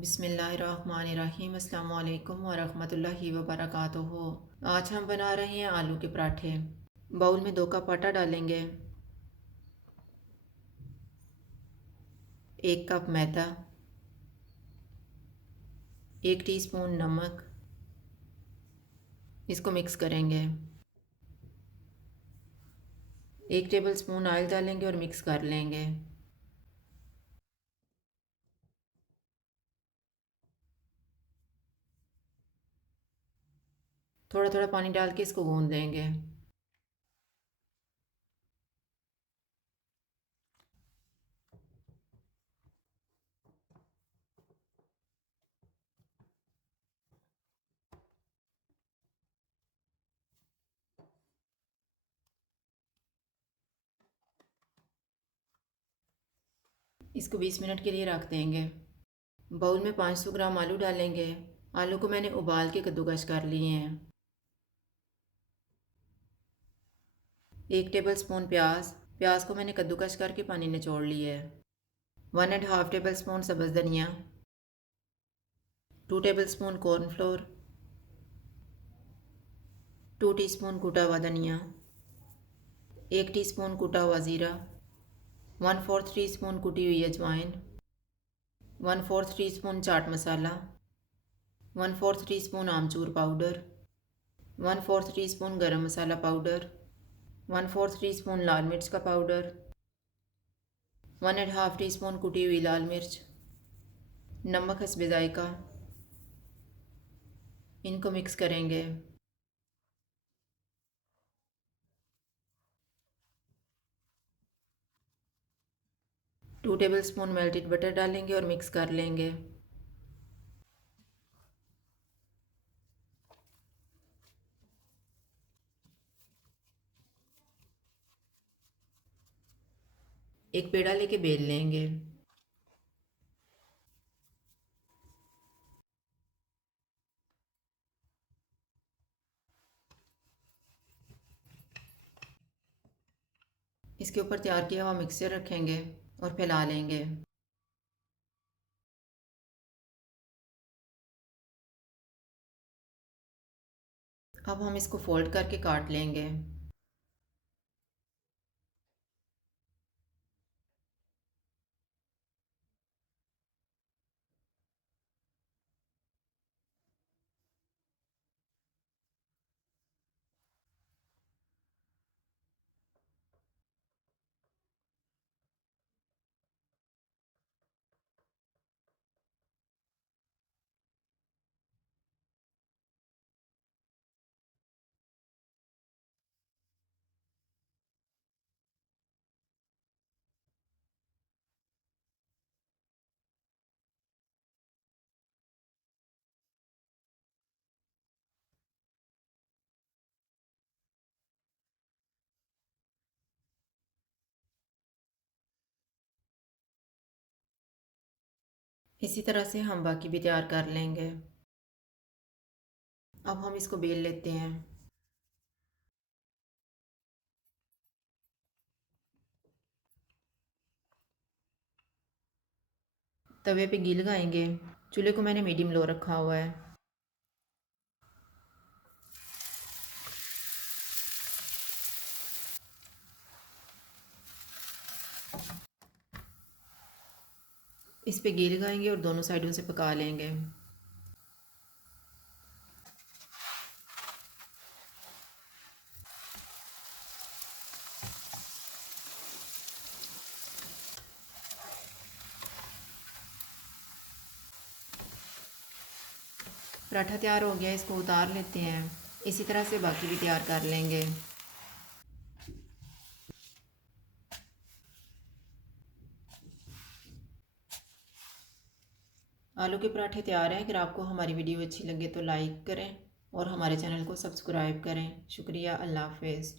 बिस्मिल्लाहिर्रहमानिर्रहीम। अस्सलाम वालेकुम वरहमतुल्लाहि वबरकातुहू। आज हम बना रहे हैं आलू के पराठे। बाउल में 2 कप आटा डालेंगे, 1 कप मैदा, 1 टीस्पून नमक। इसको मिक्स करेंगे। 1 टेबलस्पून ऑयल डालेंगे और मिक्स कर लेंगे। थोड़ा थोड़ा पानी डाल के इसको गूंद देंगे। इसको 20 मिनट के लिए रख देंगे। बाउल में 500 ग्राम आलू डालेंगे। आलू को मैंने उबाल के कद्दूकस कर लिए हैं। 1 टेबलस्पून प्याज। प्याज को मैंने कद्दूकस करके पानी निचोड़ लिया है। 1.5 टेबलस्पून सब्ज़ धनिया, 2 टेबलस्पून कॉर्नफ्लोर, 2 टीस्पून कूटा हुआ धनिया, 1 टीस्पून कूटा हुआ ज़ीरा, 1/4 टीस्पून कुटी हुई अजवाइन, 1/4 टीस्पून चाट मसाला, 1/4 टीस्पून आमचूर पाउडर, 1/4 टीस्पून गरम मसाला पाउडर, 1/4 टीस्पून लाल मिर्च का पाउडर, 1.5 टीस्पून कुटी हुई लाल मिर्च, नमक हस्बे जायका। इनको मिक्स करेंगे। 2 टेबलस्पून मेल्टेड बटर डालेंगे और मिक्स कर लेंगे। एक पेड़ा लेके बेल लेंगे। इसके ऊपर तैयार किया हुआ मिक्सचर रखेंगे और फैला लेंगे। अब हम इसको फोल्ड करके काट लेंगे। इसी तरह से हम बाकी भी तैयार कर लेंगे। अब हम इसको बेल लेते हैं। तवे पे घी लगाएंगे। चूल्हे को मैंने मीडियम लो रखा हुआ है। इस पे घी लगाएंगे और दोनों साइडों से पका लेंगे। पराठा तैयार हो गया, इसको उतार लेते हैं। इसी तरह से बाकी भी तैयार कर लेंगे। आलू के पराठे तैयार हैं। अगर आपको हमारी वीडियो अच्छी लगे तो लाइक करें और हमारे चैनल को सब्सक्राइब करें। शुक्रिया। अल्लाह हाफ़िज़।